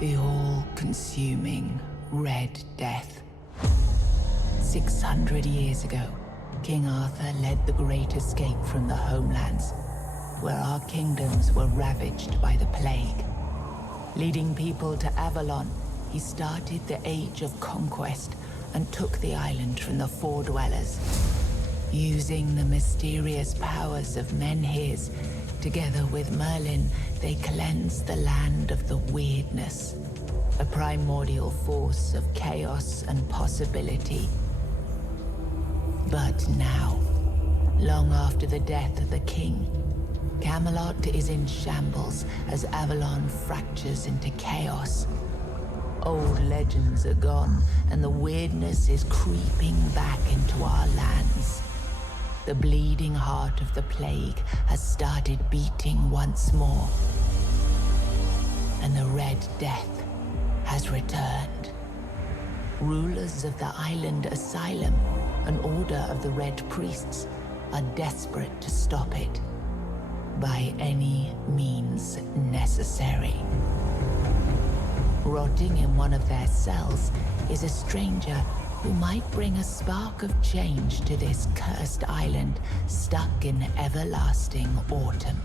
The all-consuming Red Death. 600 years ago, King Arthur led the Great Escape from the homelands, where our kingdoms were ravaged by the plague. Leading people to Avalon, he started the Age of Conquest and took the island from the Four Dwellers. Using the mysterious powers of Menhirs, together with Merlin, they cleansed the land of the weirdness, a primordial force of chaos and possibility. But now, long after the death of the king, Camelot is in shambles as Avalon fractures into chaos. Old legends are gone, and the weirdness is creeping back into our lands. The bleeding heart of the plague has started beating once more, and the Red Death has returned. Rulers of the island asylum, an order of the Red Priests, are desperate to stop it by any means necessary. Rotting in one of their cells is a stranger who might bring a spark of change to this cursed island stuck in everlasting autumn.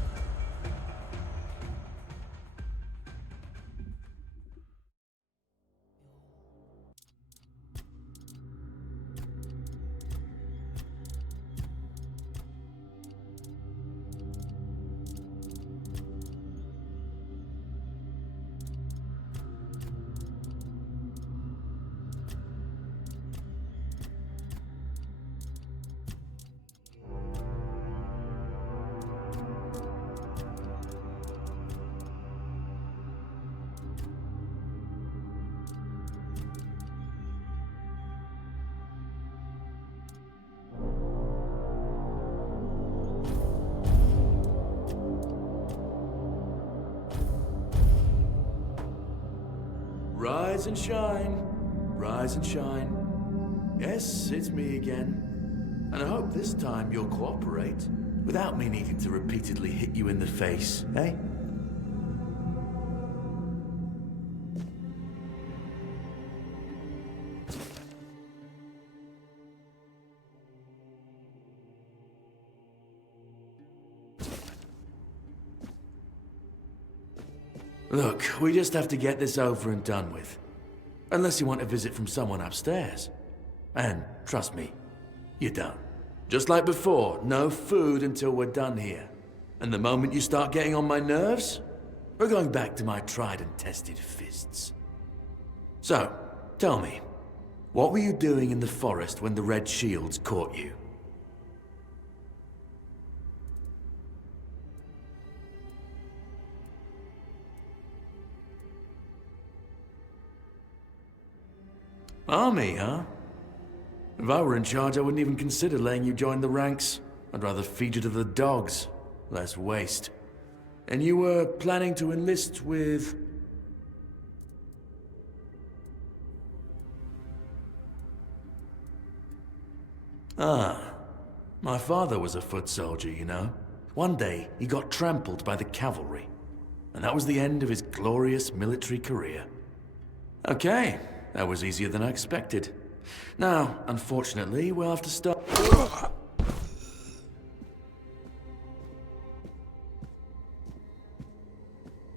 Rise and shine, rise and shine. Yes, it's me again. And I hope this time you'll cooperate, without me needing to repeatedly hit you in the face, eh? Look, we just have to get this over and done with. Unless you want a visit from someone upstairs. And trust me, you don't. Just like before, no food until we're done here. And the moment you start getting on my nerves, we're going back to my tried and tested fists. So, tell me, what were you doing in the forest when the Red Shields caught you? Army, huh? If I were in charge, I wouldn't even consider letting you join the ranks. I'd rather feed you to the dogs. Less waste. And you were planning to enlist with... Ah, my father was a foot soldier, you know. One day, he got trampled by the cavalry. And that was the end of his glorious military career. Okay. That was easier than I expected. Now, unfortunately, we'll have to start...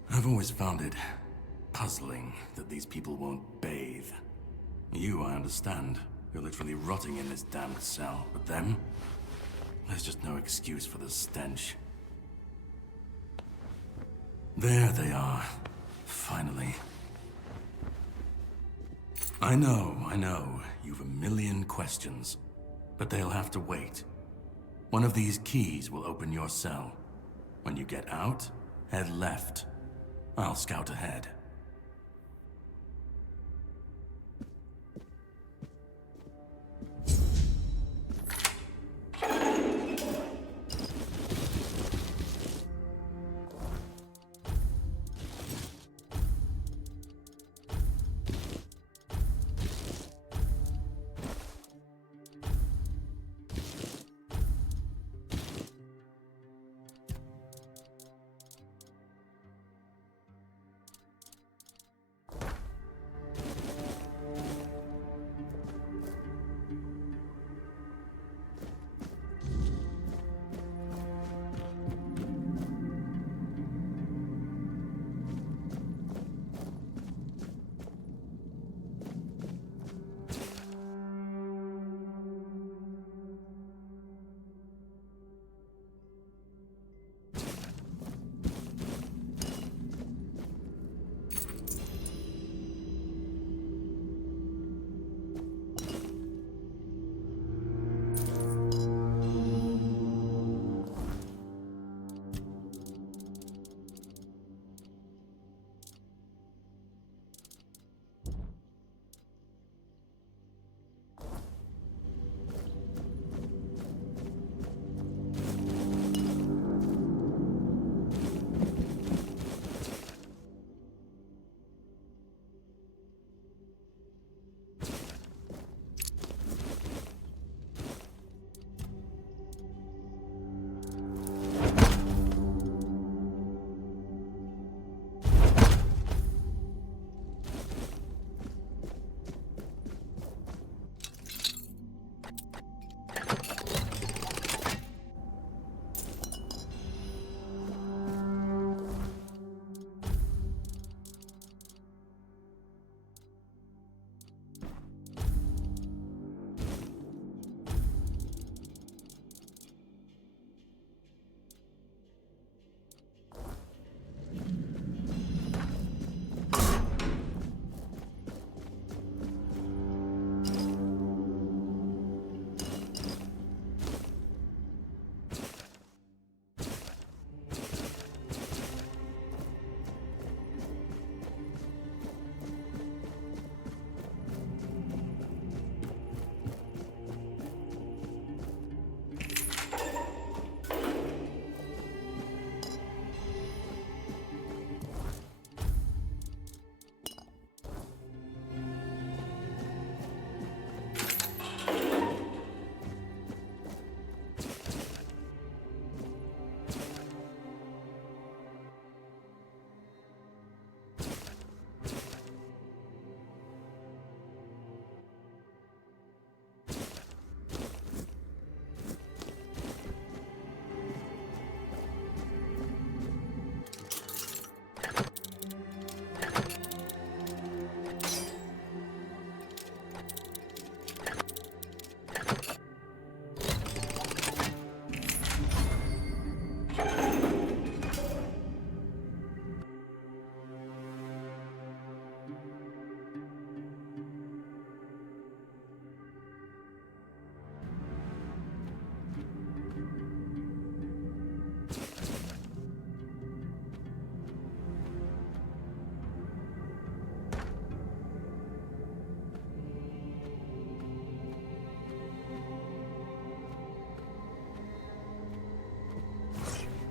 I've always found it puzzling that these people won't bathe. You, I understand. You're literally rotting in this damned cell. But them? There's just no excuse for the stench. There they are. Finally. I know, you've a million questions, but they'll have to wait. One of these keys will open your cell. When you get out, head left. I'll scout ahead.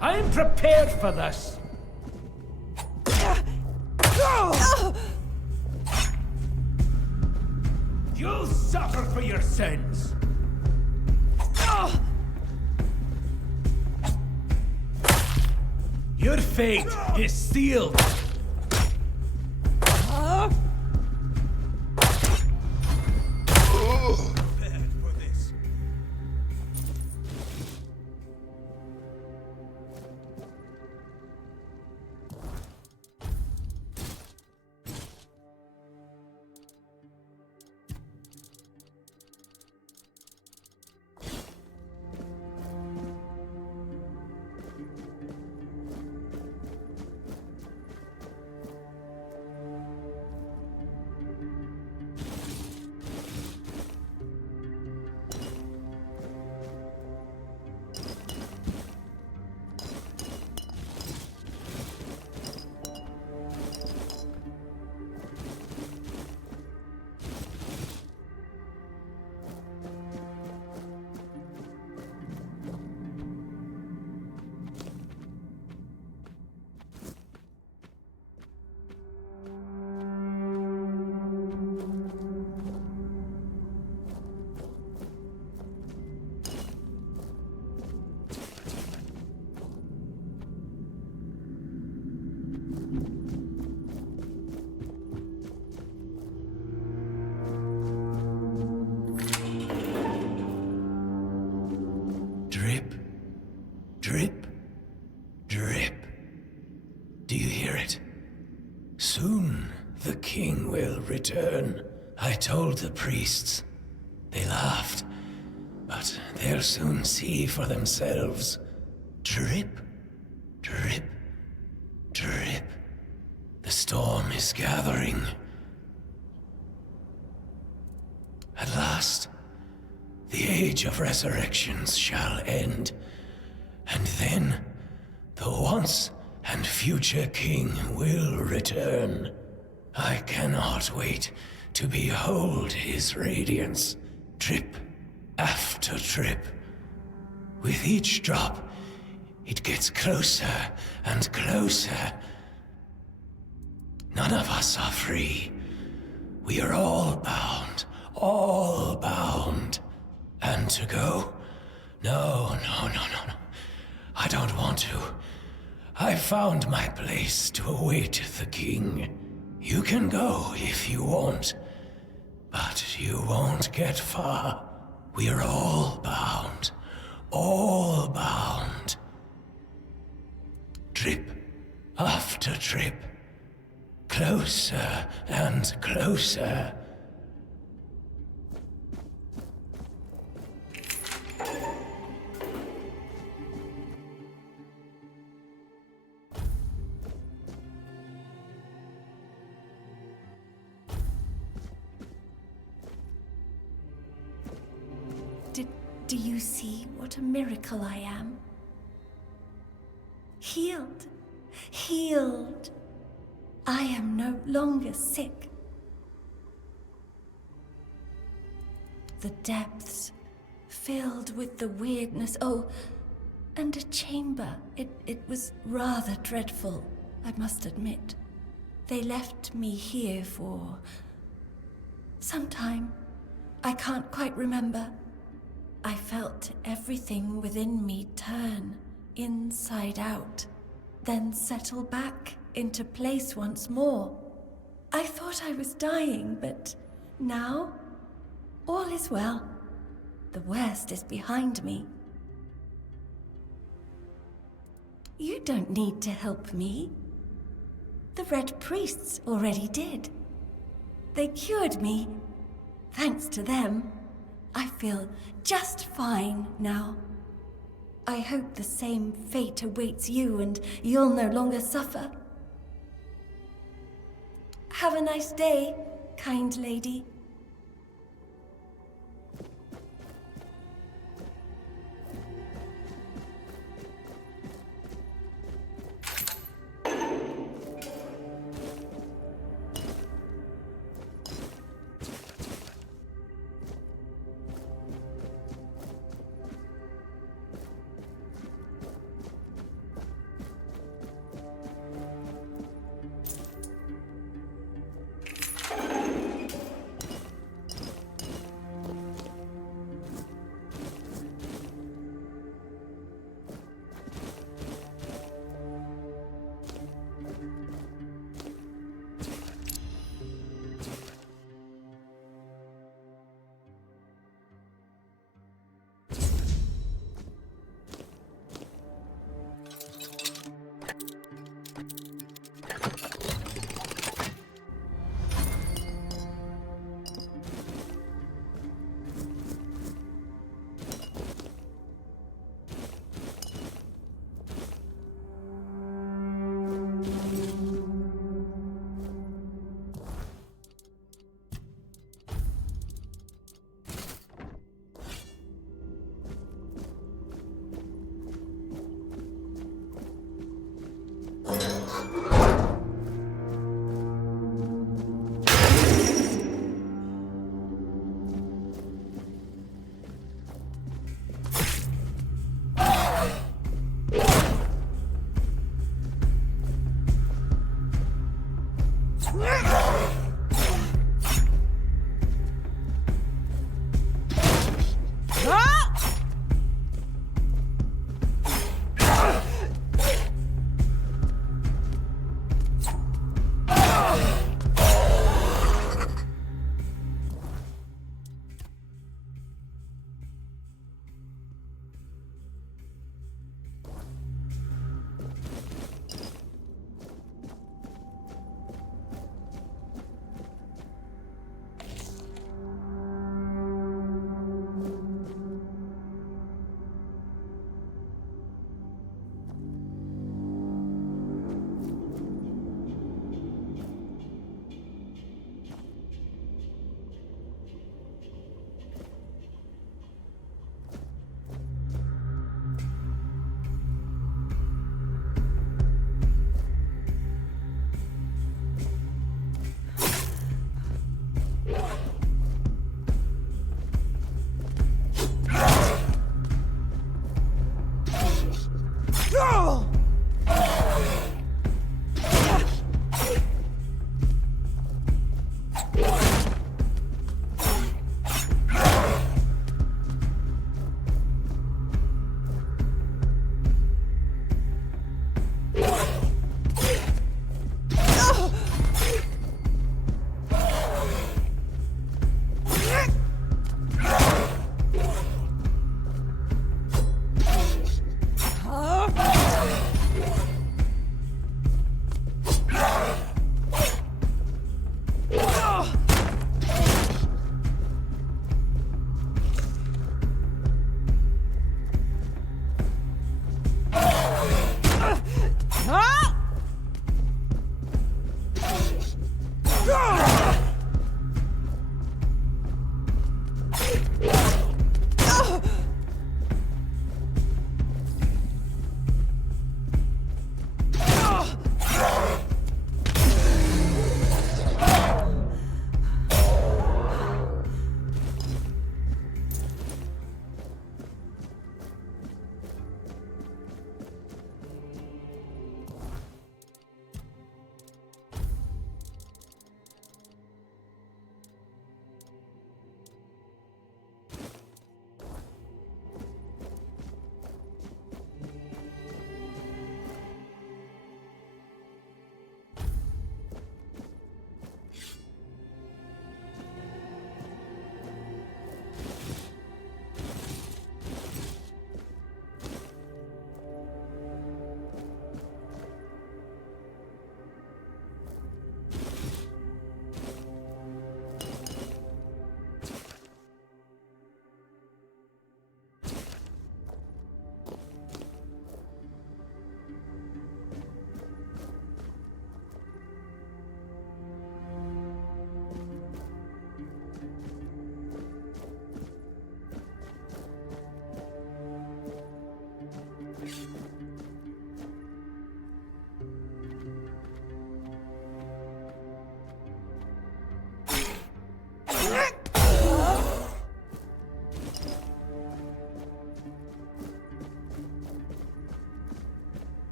I'm prepared for this. You'll suffer for your sins. Your fate is sealed. Prepared for this. Drip, drip, drip. Do you hear it? Soon the king will return. I told the priests. They laughed, but they'll soon see for themselves. Drip, drip, drip. The storm is gathering. At last, the age of resurrections shall end, and then the once and future king will return. I cannot wait to behold his radiance, drip after drip. With each drop, it gets closer and closer. None of us are free. We are all bound, all bound. And to go? No. I don't want to. I found my place to await the king. You can go if you want, but you won't get far. We are all bound, all bound. Drip after drip, closer and closer. Do you see what a miracle I am? Healed. Healed. I am no longer sick. The depths filled with the weirdness. Oh, and a chamber. It was rather dreadful, I must admit. They left me here for some time. I can't quite remember. I felt everything within me turn inside out, then settle back into place once more. I thought I was dying, but now all is well. The worst is behind me. You don't need to help me. The Red Priests already did. They cured me. Thanks to them, I feel just fine now. I hope the same fate awaits you and you'll no longer suffer. Have a nice day, kind lady.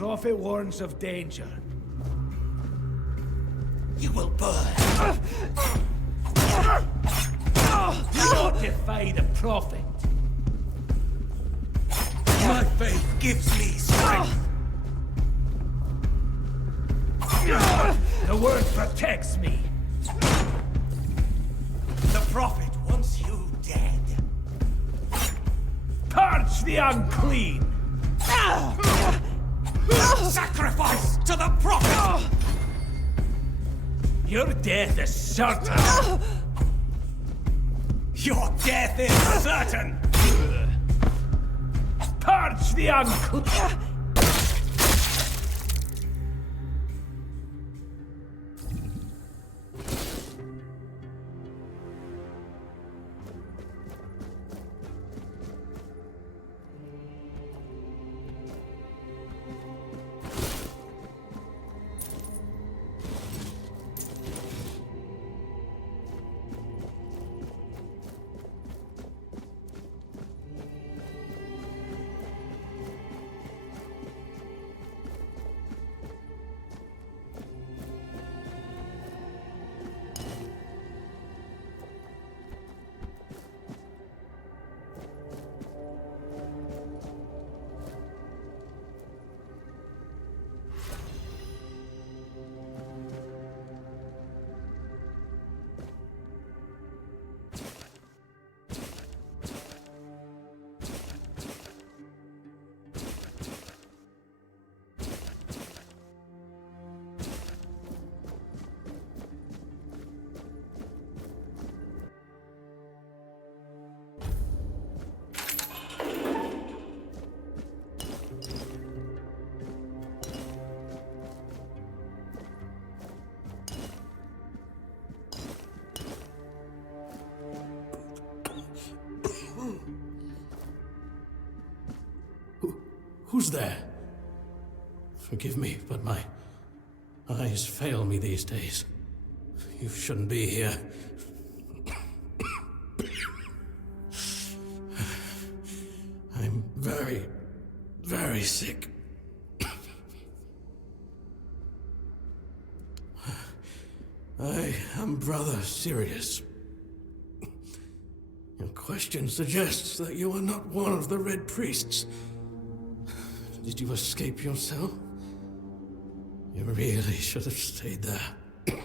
Prophet warns of danger. You will burn. Do not defy the Prophet. My faith gives me strength. The word protects me. The Prophet wants you dead. Purge the unclean. Sacrifice to the Prophet! Your death is certain. Your death is certain! Purge the unclean. Who's there? Forgive me, but my eyes fail me these days. You shouldn't be here. I'm very, very sick. I am Brother Sirius. Your question suggests that you are not one of the Red Priests. Did you escape yourself? You really should have stayed there.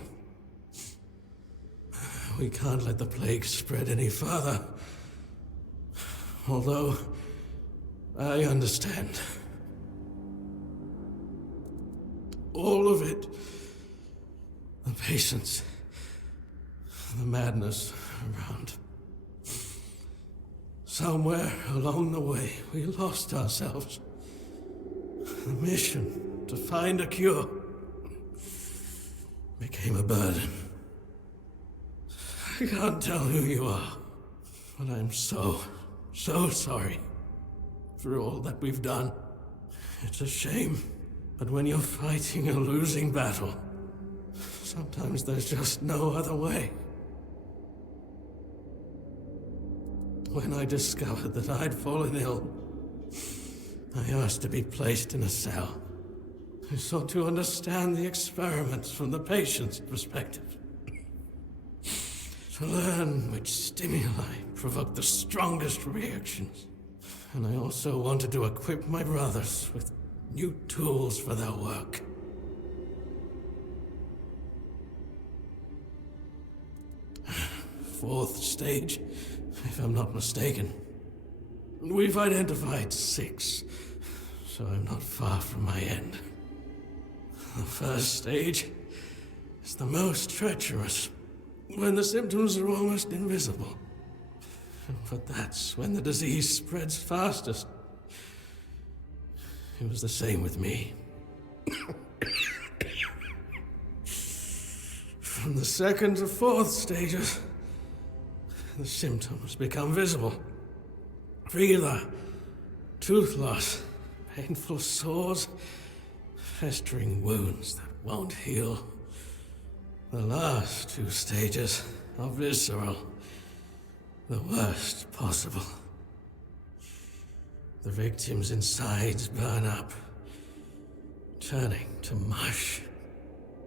We can't let the plague spread any further. Although, I understand. All of it. The patience. The madness around. Somewhere along the way, we lost ourselves. The mission to find a cure became a burden. I can't tell who you are, but I'm so sorry for all that we've done. It's a shame, but when you're fighting a losing battle, sometimes there's just no other way. When I discovered that I'd fallen ill, I asked to be placed in a cell. I sought to understand the experiments from the patient's perspective. To learn which stimuli provoke the strongest reactions. And I also wanted to equip my brothers with new tools for their work. Fourth stage, if I'm not mistaken. We've identified 6, so I'm not far from my end. The first stage is the most treacherous, when the symptoms are almost invisible. But that's when the disease spreads fastest. It was the same with me. From the second to fourth stages, the symptoms become visible. Fever, tooth loss, painful sores, festering wounds that won't heal. The last 2 stages are visceral, the worst possible. The victim's insides burn up, turning to mush.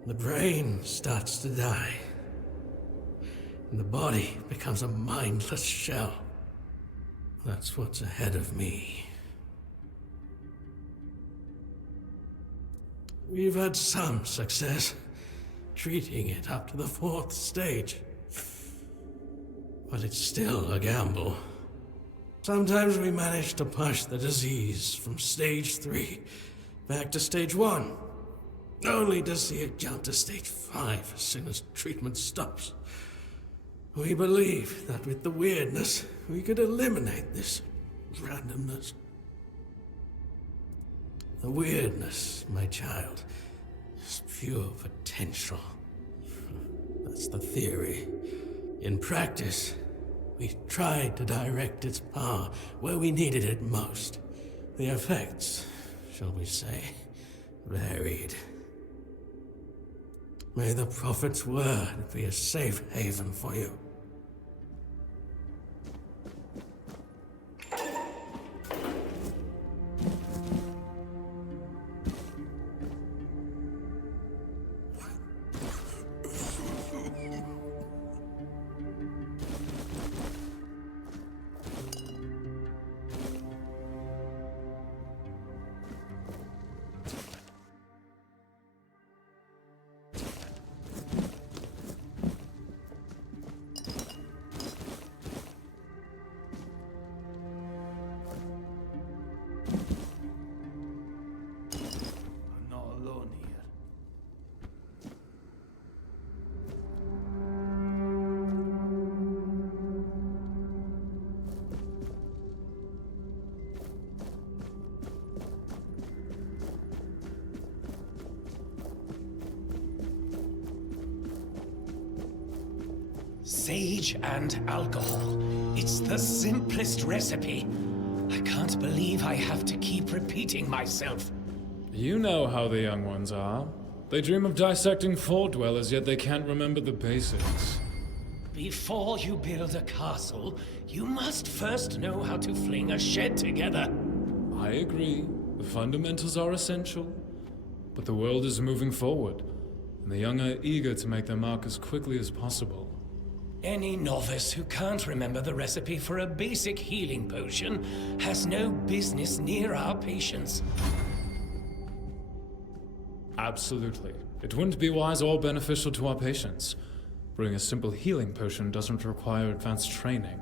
The brain starts to die. And the body becomes a mindless shell. That's what's ahead of me. We've had some success treating it up to the 4th stage. But it's still a gamble. Sometimes we manage to push the disease from stage 3 back to stage 1, only to see it jump to stage 5 as soon as treatment stops. We believe that with the weirdness, we could eliminate this randomness. The weirdness, my child, is pure potential. That's the theory. In practice, we tried to direct its power where we needed it most. The effects, shall we say, varied. May the Prophet's word be a safe haven for you. I'm not alone here. Sage and alcohol. It's the simplest recipe. I can't believe I have to keep repeating myself. You know how the young ones are. They dream of dissecting fort dwellers, yet they can't remember the basics. Before you build a castle, you must first know how to fling a shed together. I agree. The fundamentals are essential. But the world is moving forward, and the young are eager to make their mark as quickly as possible. Any novice who can't remember the recipe for a basic healing potion has no business near our patients. Absolutely. It wouldn't be wise or beneficial to our patients. Brewing a simple healing potion doesn't require advanced training.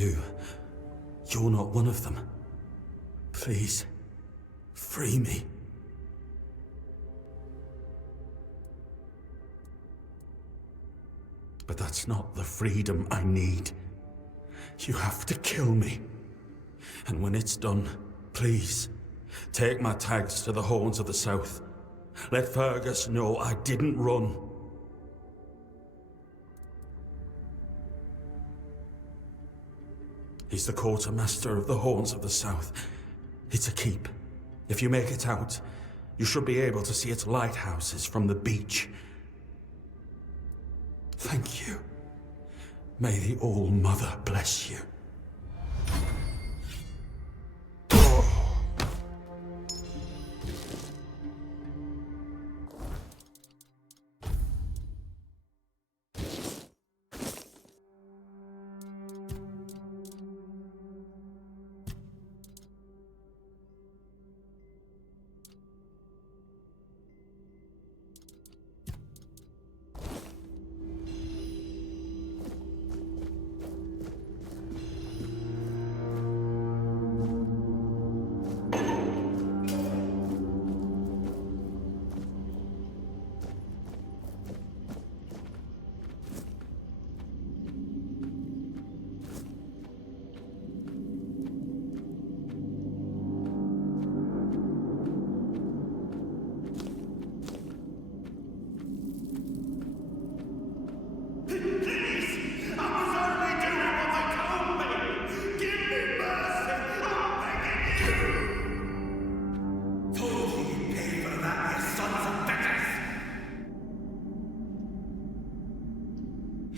You're not one of them. Please, free me. But that's not the freedom I need. You have to kill me. And when it's done, please, take my tags to the Horns of the South. Let Fergus know I didn't run. He's the quartermaster of the Horns of the South. It's a keep. If you make it out, you should be able to see its lighthouses from the beach. Thank you. May the All-Mother bless you.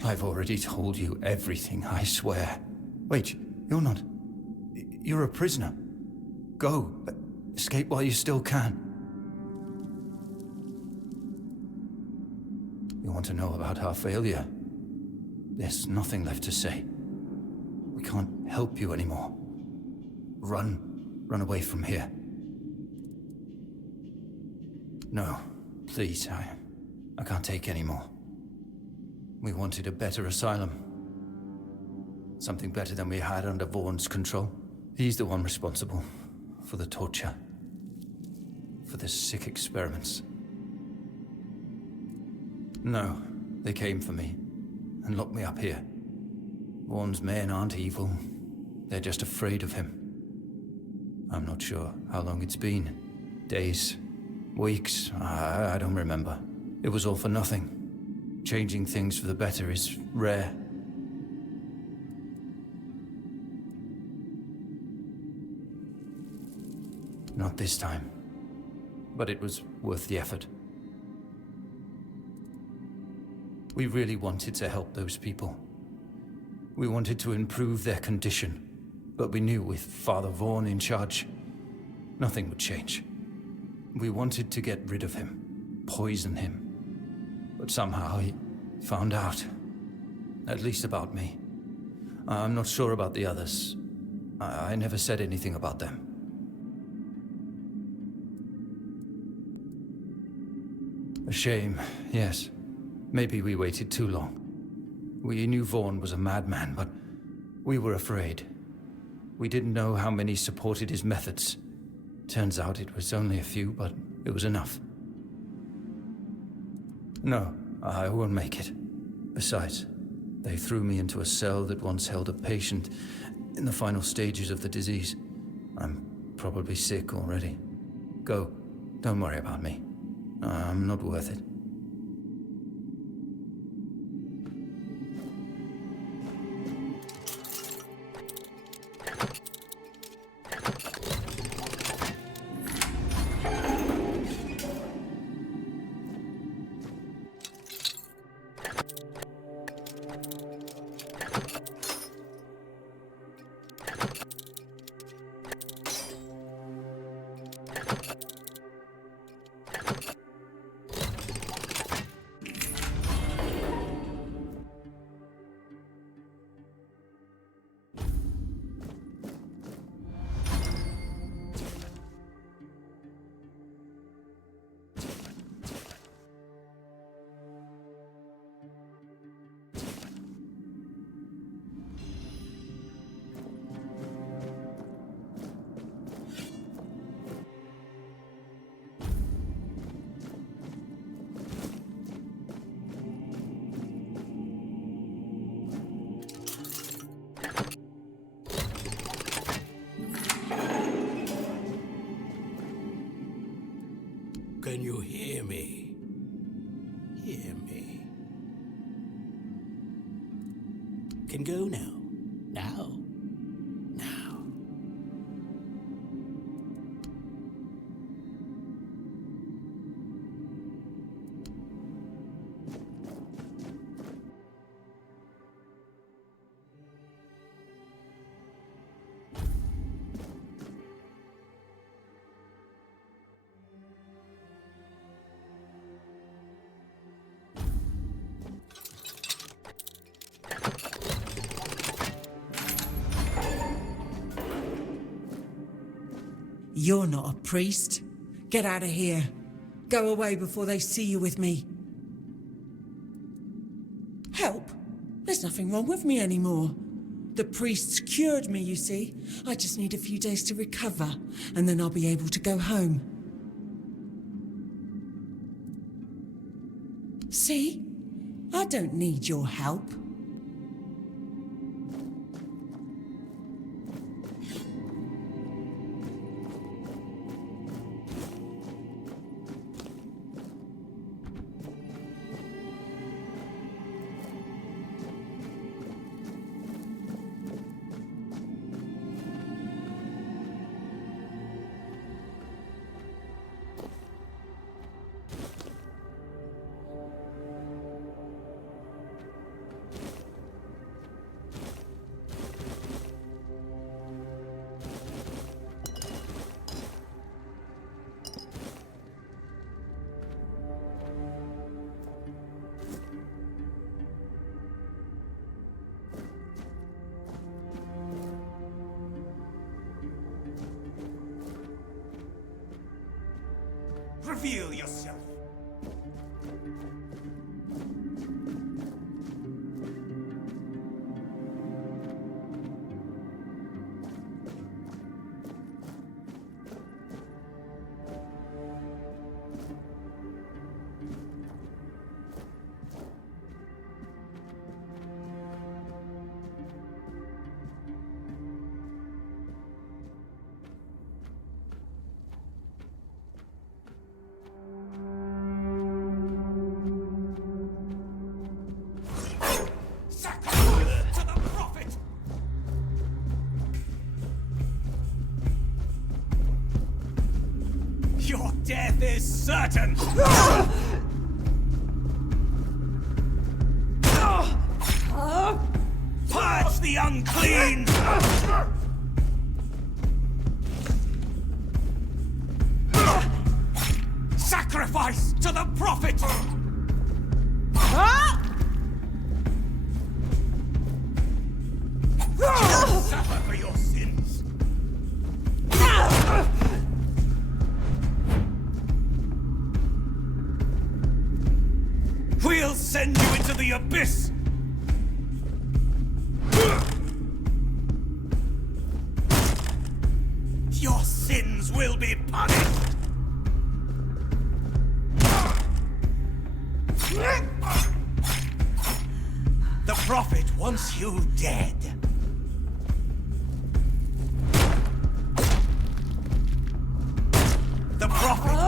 I've already told you everything, I swear. Wait, you're not... You're a prisoner. Go. Escape while you still can. You want to know about our failure? There's nothing left to say. We can't help you anymore. Run. Run away from here. No, please, I can't take any more. We wanted a better asylum. Something better than we had under Vaughn's control. He's the one responsible for the torture, for the sick experiments. No, they came for me and locked me up here. Vaughn's men aren't evil. They're just afraid of him. I'm not sure how long it's been. Days, weeks, I don't remember. It was all for nothing. Changing things for the better is rare. Not this time. But it was worth the effort. We really wanted to help those people. We wanted to improve their condition. But we knew with Father Vaughn in charge, nothing would change. We wanted to get rid of him, poison him. But somehow he found out. At least about me. I'm not sure about the others. I never said anything about them. A shame, yes. Maybe we waited too long. We knew Vaughn was a madman, but we were afraid. We didn't know how many supported his methods. Turns out it was only a few, but it was enough. No, I won't make it. Besides, they threw me into a cell that once held a patient in the final stages of the disease. I'm probably sick already. Go. Don't worry about me. I'm not worth it. Can you hear me? Hear me. Can go now. Now. Now. You're not a priest. Get out of here. Go away before they see you with me. Help? There's nothing wrong with me anymore. The priests cured me, you see. I just need a few days to recover, and then I'll be able to go home. See? I don't need your help. Reveal yourself. Your death is certain! Purge the unclean! Sacrifice to the prophet! Suffer for your sins! We'll send you into the abyss! Your sins will be punished! The prophet wants you dead. The prophet